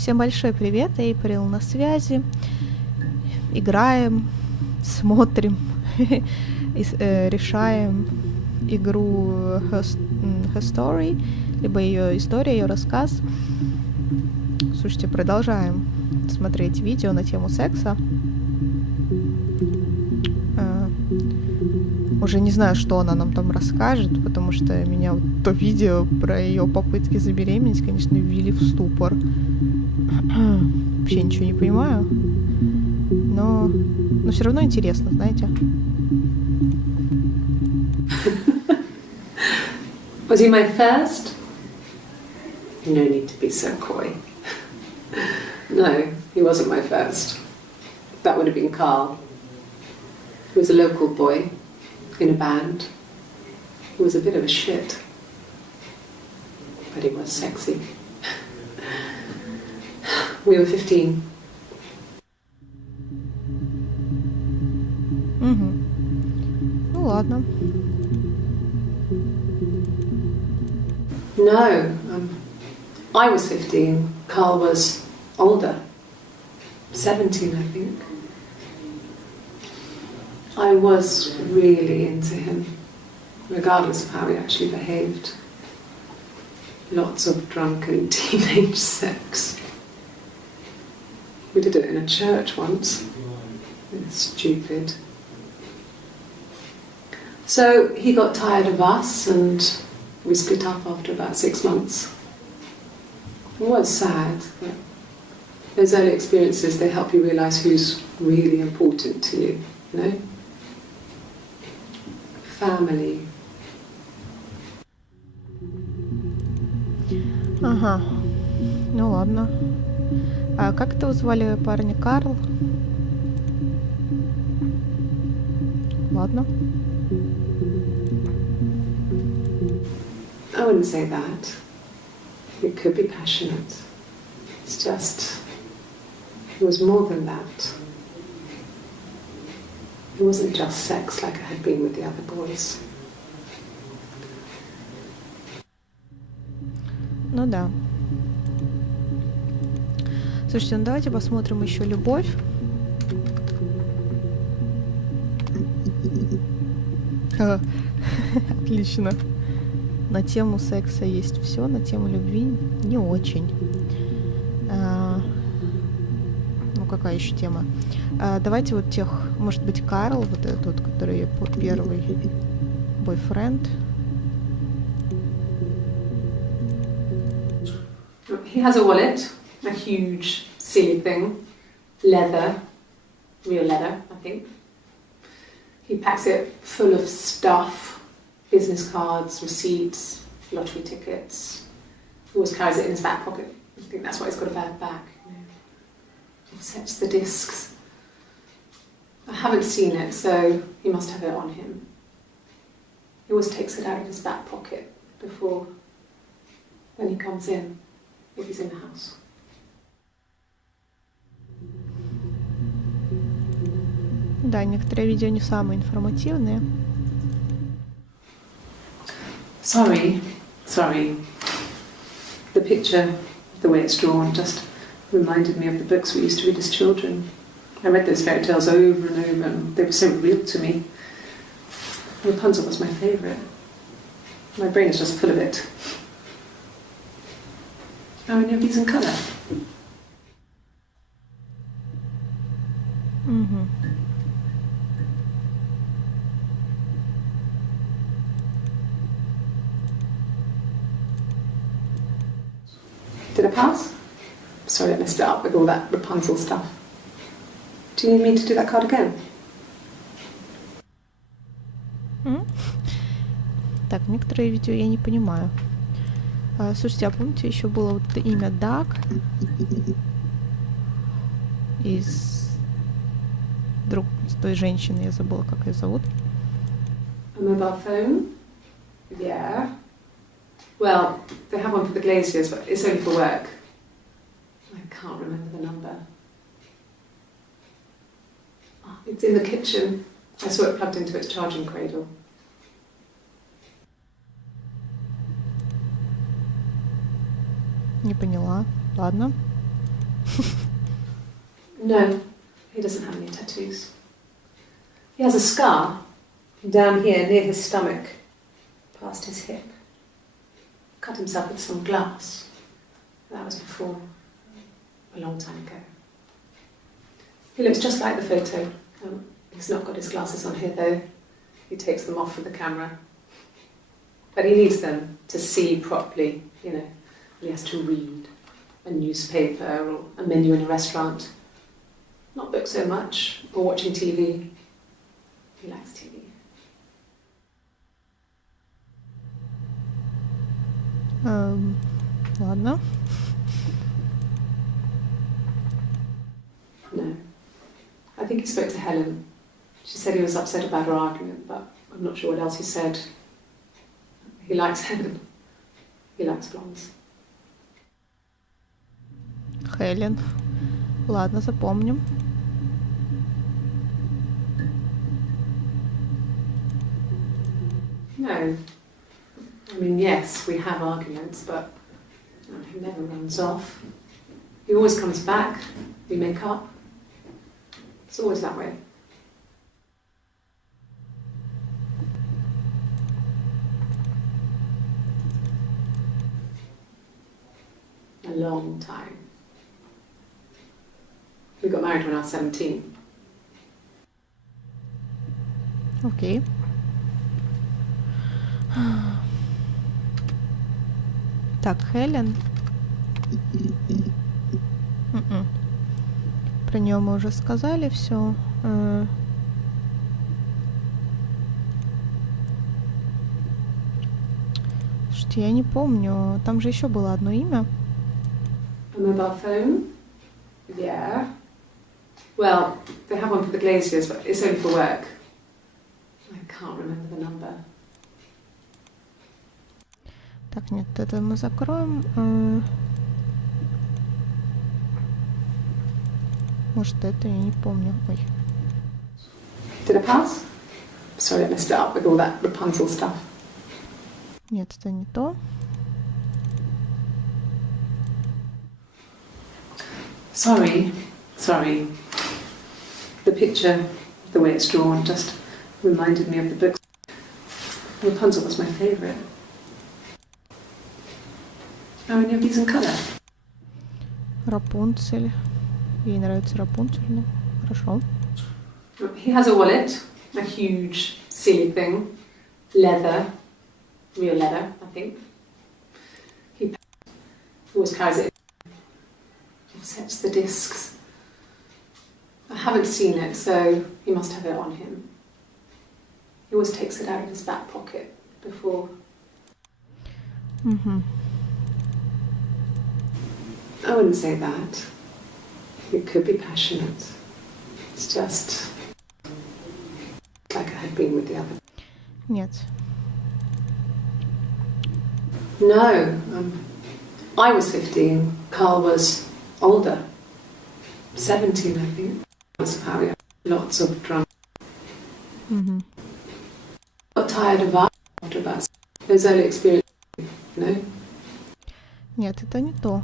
Всем большой привет, Эйприл на связи. Играем, смотрим, решаем игру Her Story, либо ее история, ее рассказ. Слушайте, продолжаем смотреть видео на тему секса. Уже не знаю, что она нам там расскажет, потому что меня вот то видео про ее попытки забеременеть, конечно, ввели в ступор. Вообще ничего не понимаю, но все равно интересно, знаете. Was he my first? No need to be so coy. No, he wasn't my first. That would have been Carl. He was a local boy in a band. He was a bit of a shit, but he was sexy. We were 15. Ну ладно. No, I was 15. Carl was older, 17, I think. I was really into him, regardless of how he actually behaved. Lots of drunken teenage sex. We did it in a church once. It's stupid. So he got tired of us and we split up after about 6 months. It was sad, but those early experiences, they help you realise who's really important to you, you know? Family. Ага, ну ладно. А как это звали парня? Карл? Ладно. I wouldn't say that. It could be passionate. It's just, it was more than that. It wasn't just sex like it had been with the other boys. Ну да. Слушайте, ну давайте посмотрим еще «Любовь». Отлично. На тему секса есть все, на тему любви не очень. Ну, какая еще тема? Давайте вот тех, может быть, Карл, вот этот вот, который первый бойфренд. He has a wallet, a huge, silly thing, leather, real leather, I think. He packs it full of stuff, business cards, receipts, lottery tickets. He always carries it in his back pocket. I think that's why he's got a bad back. You know. He sets the discs. I haven't seen it, so he must have it on him. He always takes it out of his back pocket before, when he comes in, if he's in the house. Да, некоторые видео не самые информативные. Sorry. The picture, the way it's drawn, just reminded me of the books we used to read as children. I read those fairy tales over and over, and they were so real to me. Rapunzel was my favourite. My brain is just full of it. Oh, and you're in colour. Угу. Did I pass? Sorry, I messed it up with all that Rapunzel stuff. Do you need me to do that card again? Так, некоторые видео я не понимаю. Слушайте, а помните, еще было вот это имя Даг из с той женщины, я забыла, как ее зовут. A mobile phone? Yeah. Well, they have one for the Glaziers, but it's only for work. I can't remember the number. Oh, it's in the kitchen. I saw it plugged into its charging cradle. Не поняла. Ладно. No, he doesn't have any tattoos. He has a scar down here near his stomach, past his hip. Cut himself with some glass. That was before, a long time ago. He looks just like the photo. He's not got his glasses on here though. He takes them off for the camera. But he needs them to see properly, you know. He has to read a newspaper or a menu in a restaurant. Not book so much, or watching TV. He likes TV. Ладно. No. I think he spoke to Helen. She said he was upset about her argument, but I'm not sure what else he said. He likes Helen. He likes blondes. Хелен. Ладно, запомним. No. I mean, yes, we have arguments, but he never runs off. He always comes back. We make up. It's always that way. A long time. We got married when I was 17. Окей. Так, Хелен. Про нее мы уже сказали все. Слушайте, я не помню. Там же еще было одно имя. A mobile phone? Yeah. Well, they have one for the Glaziers, but it's only for work. I can't remember the number. Так, нет, это мы закроем. Может, это я не помню. Ой. Did I pass? Sorry, I messed it up with all that Rapunzel stuff. Нет, это не то. Sorry. The picture, the way it's drawn, just reminded me of the books. Rapunzel was my favourite. Are any of these in colour? Рапунцель. Ей нравится Рапунцель, ну, хорошо. He has a wallet, a huge, silly thing, leather, real leather, I think. He always carries it. Offsets the discs. I haven't seen it, so he must have it on him. He always takes it out of his back pocket before. I wouldn't say that. It could be passionate. It's just like I had been with the other. Нет. No, I was 15. Carl was older, 17, I think. Was how we had lots of drunk. Got tired of art after about those early experiences, you know. Нет, это не то.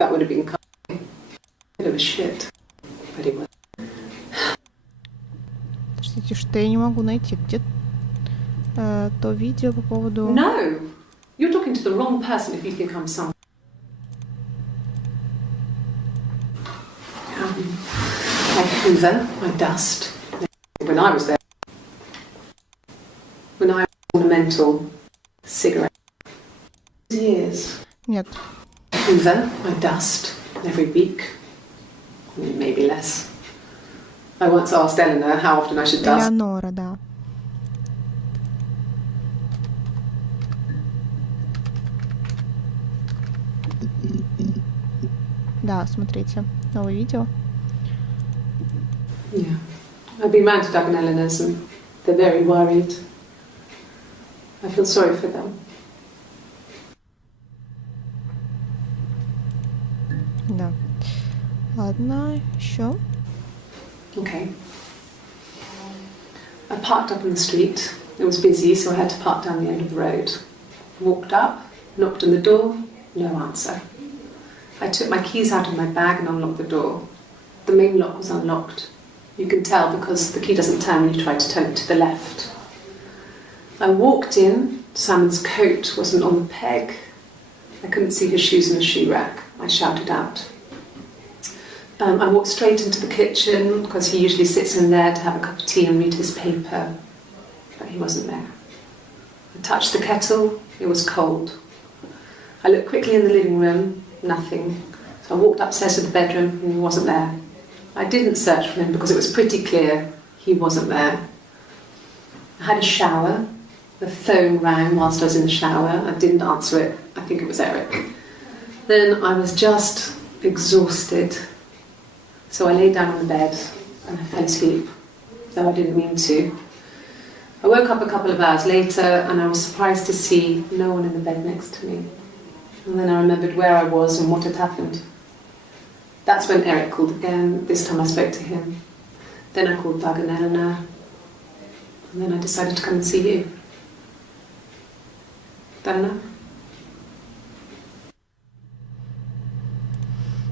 That would have been Carl. A bit of a shit, but he was. Подождите, что я не могу найти. Где то видео по поводу... No! You're talking to the wrong person if you think I'm some... I hoover, I dust. When I was there. When I was ornamental cigarette. Years. Нет. I hoover, I dust every week. Maybe less. I once asked Eleanor how often I should dust. Элеонора, да. Да, смотрите, новое видео. Yeah. I've been round to Doug and Eleanor's and they're very worried. I feel sorry for them. Да. Ладно, еще. Okay. I parked up on the street It was busy, so I had to park down the end of the road. Walked up, knocked on the door, no answer. I took my keys out of my bag and unlocked the door. The main lock was unlocked. You can tell because the key doesn't turn when you try to turn it to the left. I walked in, Simon's coat wasn't on the peg. I couldn't see his shoes in the shoe rack. I shouted out. I walked straight into the kitchen because he usually sits in there to have a cup of tea and read his paper, but he wasn't there. I touched the kettle, it was cold. I looked quickly in the living room, nothing. So I walked upstairs to the bedroom and he wasn't there. I didn't search for him because it was pretty clear he wasn't there. I had a shower. The phone rang whilst I was in the shower. I didn't answer it. I think it was Eric. Then I was just exhausted. So I lay down on the bed and I fell asleep, though I didn't mean to. I woke up a couple of hours later and I was surprised to see no one in the bed next to me. And then I remembered where I was and what had happened. That's when Eric called again. This time I spoke to him. Then I called Doug and Eleanor. And then I decided to come and see you. Eleanor?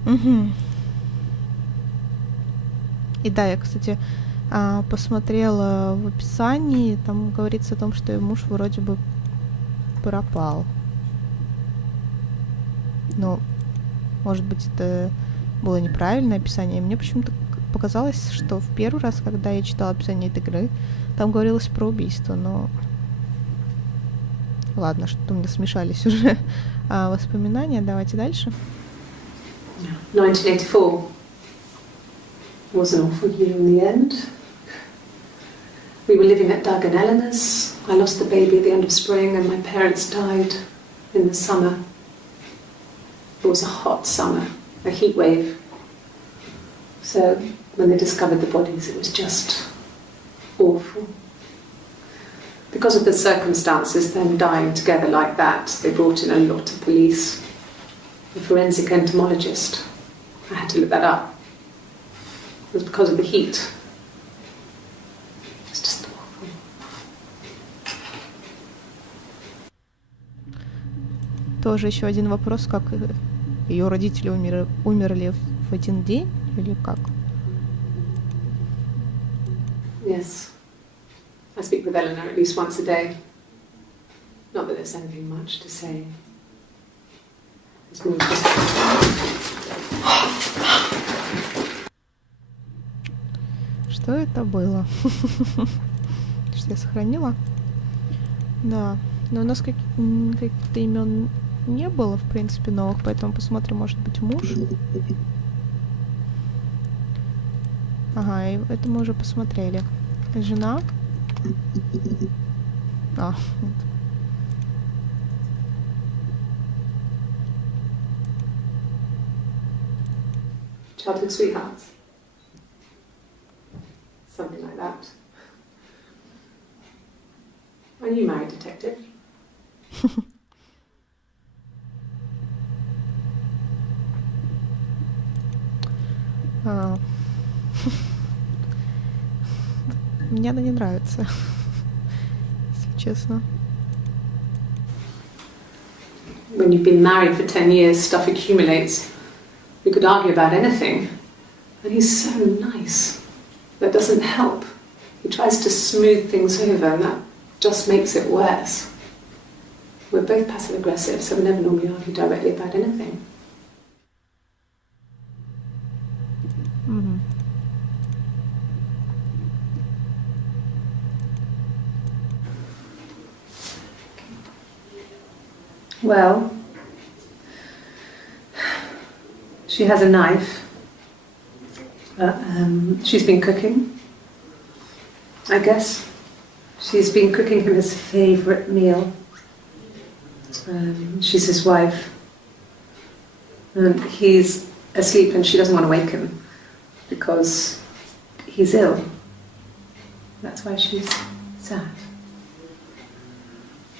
Угу. И да, я, кстати, посмотрела в описании, там говорится о том, что ее муж вроде бы пропал. Ну, может быть, это было неправильное описание. Мне почему-то показалось, что в первый раз, когда я читала описание этой игры, там говорилось про убийство, но... Ладно, что-то у меня смешались уже воспоминания. Давайте дальше. 1984 was an awful year in the end. We were living at Doug and Eleanor's. I lost the baby at the end of spring and my parents died in the summer. It was a hot summer, a heat wave. So when they discovered the bodies, it was just awful. Because of the circumstances, them dying together like that, they brought in a lot of police. A forensic entomologist. I had to look that up. It was because of the heat. It's just awful. Тоже еще один вопрос, как ее родители умерли в один день или как? Yes. I speak with Eleanor at least once a day. Not that there's anything much to say. It's more just... Что это было? Что я сохранила? Да. Но у нас каких-то имен не было, в принципе, новых, поэтому посмотрим, может быть, муж. Ага, и это мы уже посмотрели. Жена. Вот. Childhood sweethearts. Something like that. Are you married, detective? Мне она не нравится, если честно. When you've been married for 10 years, stuff accumulates. You could argue about anything. And he's so nice. That doesn't help. He tries to smooth things over and that just makes it worse. We're both passive aggressive, so we never normally argue directly about anything. Mm-hmm. Well, she has a knife. She's been cooking, I guess. She's been cooking him his favourite meal. She's his wife. And he's asleep and she doesn't want to wake him because he's ill. That's why she's sad.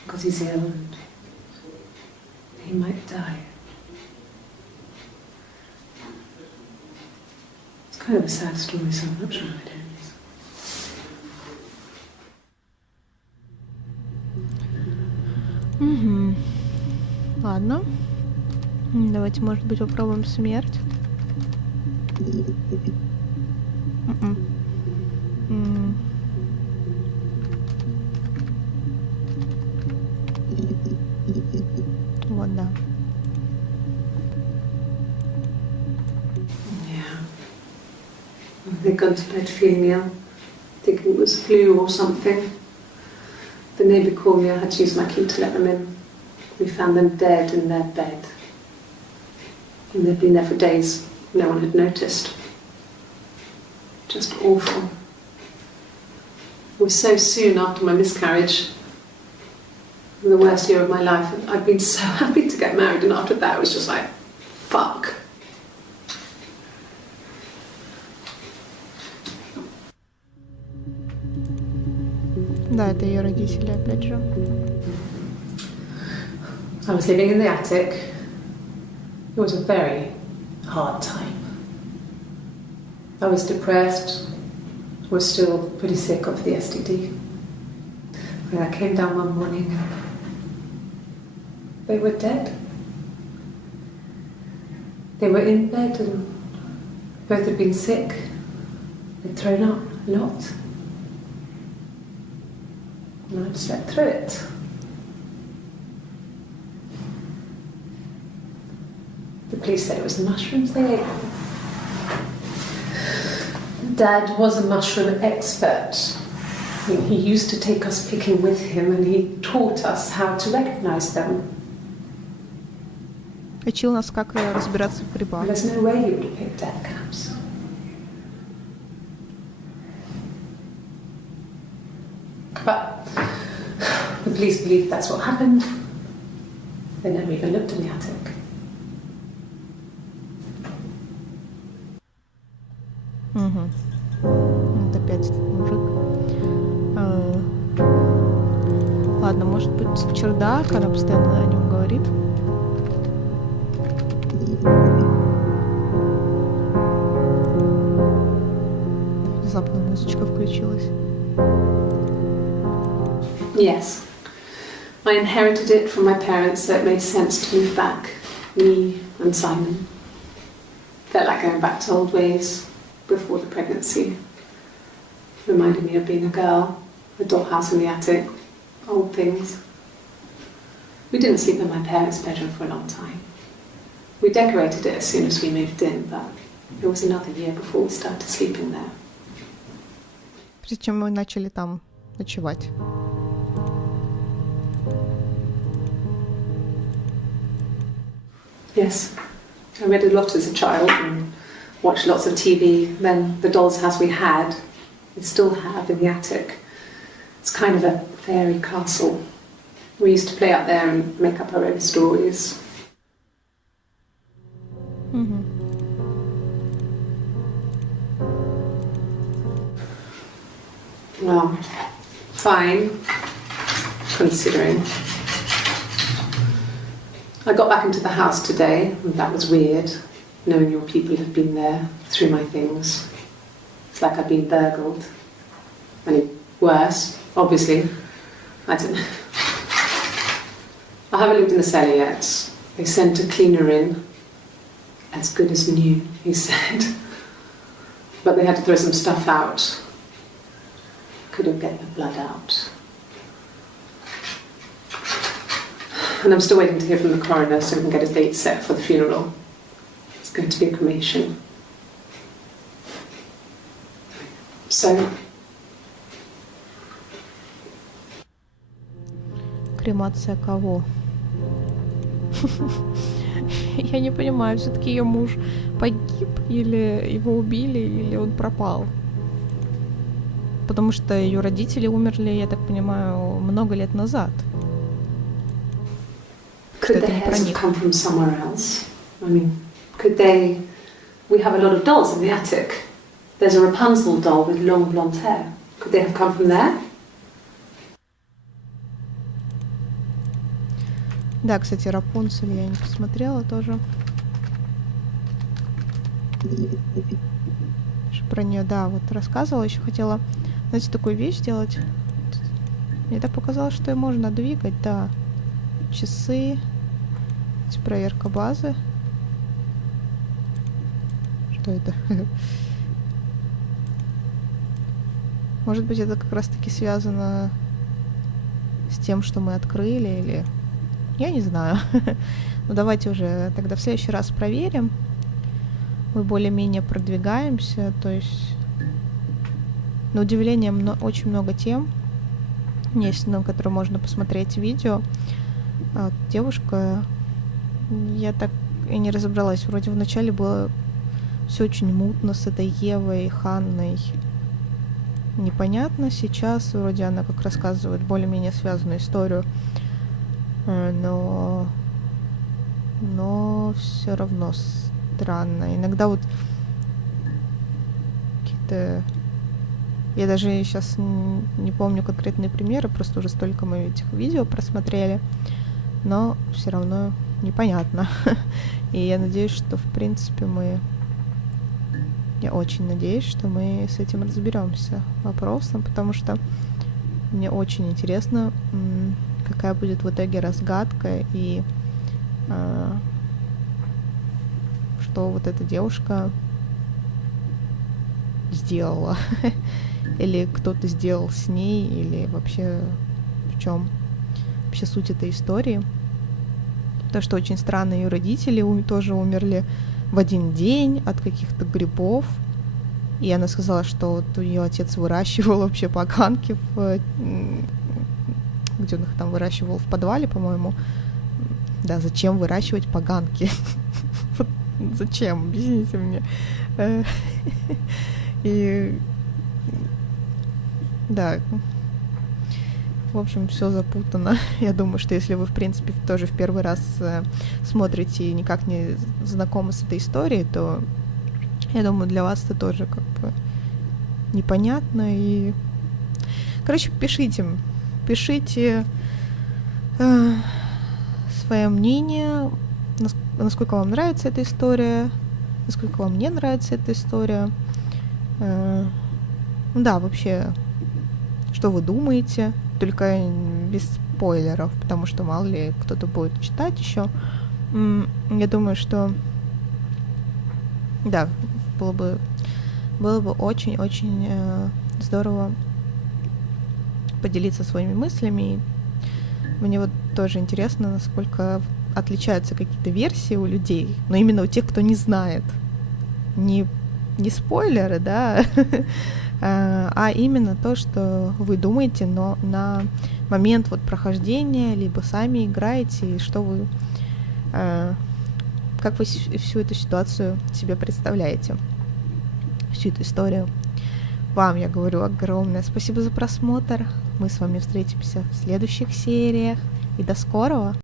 Because he's ill and he might die. It's kind of a sad story, so I'm not sure how it ends. Угу. Ладно. Давайте, может быть, попробуем смерть. Вот, да. Yeah. They'd gone to bed feeling ill, thinking it was flu or something. The neighbour called me, I had to use my key to let them in. We found them dead in their bed. And they'd been there for days. No one had noticed. Just awful. It was so soon after my miscarriage. The worst year of my life. I'd been so happy to get married, and after that it was just like, fuck. Да, это ее родители, опять же. I was living in the attic. It was a very hard time. I was depressed, was still pretty sick of the STD. And I came down one morning and they were dead. They were in bed and both had been sick. They'd thrown up a lot. And I'd slept through it. The police said it was the mushrooms they ate. Dad was a mushroom expert. I mean, he used to take us picking with him and he taught us how to recognise them. Учил нас, как разбираться в грибах. There's no way you would have picked dead caps. But the police believe that's what happened. They never even looked in the attic. Угу. Вот опять этот мужик. Ладно, может быть, чердак, она постоянно о нем говорит. Внезапно музычка включилась. Yes. I inherited it from my parents, so it made sense to move back. Me and Simon. Felt like going back to old ways before the pregnancy. Reminded me of being a girl, a dollhouse in the attic, old things. We didn't sleep in my parents' bedroom for a long time. We decorated it as soon as we moved in, but it was another year before we started sleeping there. Прежде чем мы начали там ночевать. Yes, I read a lot as a child and watched lots of TV. Then the doll's house we had, we still have in the attic. It's kind of a fairy castle. We used to play up there and make up our own stories. Угу. Well, fine, considering. I got back into the house today, and that was weird, knowing your people have been there through my things. It's like I've been burgled. I mean, worse, obviously. I don't know. I haven't lived in the cellar yet. They sent a cleaner in. As good as new, he said. But they had to throw some stuff out. Couldn't get the blood out. And I'm still waiting to hear from the coroner so we can get a date set for the funeral. It's going to be a cremation. So... Кремация кого? Я не понимаю, все-таки ее муж погиб, или его убили, или он пропал. Потому что ее родители умерли, я так понимаю, много лет назад. Could the hairs have come from somewhere else? I mean, could they... We have a lot of dolls in the attic. There's a Rapunzel doll with long blonde hair. Could they have come from there? Да, кстати, Рапунцель я не посмотрела тоже. Про нее, да, вот рассказывала. Еще хотела, знаете, такую вещь сделать. Мне так показалось, что ее можно двигать, да. часы. Проверка базы. Что это? Может быть, это как раз-таки связано с тем, что мы открыли, или... Я не знаю. Ну, давайте уже тогда в следующий раз проверим. Мы более-менее продвигаемся, то есть... На удивление, очень много тем есть, на которые можно посмотреть видео. Девушка... Я так и не разобралась. Вроде вначале было все очень мутно с этой Евой, Ханной. Непонятно. Сейчас вроде она как рассказывает более-менее связанную историю. Но все равно странно. Иногда вот какие-то... Я даже сейчас не помню конкретные примеры, просто уже столько мы этих видео просмотрели. Но все равно непонятно. И я надеюсь, что в принципе я очень надеюсь, что мы с этим разберемся вопросом, потому что мне очень интересно, какая будет в итоге разгадка и что вот эта девушка сделала. Или кто-то сделал с ней, или вообще в чем вообще суть этой истории. Потому что очень странно, ее родители тоже умерли в один день от каких-то грибов. И она сказала, что вот ее отец выращивал вообще поганки, где он их там выращивал, в подвале, по-моему. Да, зачем выращивать поганки? Зачем? Объясните мне. И да, в общем, все запутано. Я думаю, что если вы, в принципе, тоже в первый раз смотрите и никак не знакомы с этой историей, то, я думаю, для вас это тоже как бы непонятно. И, короче, пишите свое мнение, насколько вам нравится эта история, насколько вам не нравится эта история. Да, вообще, что вы думаете, только без спойлеров, потому что мало ли кто-то будет читать еще. Я думаю, что да, было бы очень-очень здорово поделиться своими мыслями. Мне вот тоже интересно, насколько отличаются какие-то версии у людей, но именно у тех, кто не знает. Не спойлеры, да, а именно то, что вы думаете, но на момент вот прохождения, либо сами играете, и что вы, как вы всю эту ситуацию себе представляете, всю эту историю. Вам, я говорю, огромное спасибо за просмотр. Мы с вами встретимся в следующих сериях. И до скорого!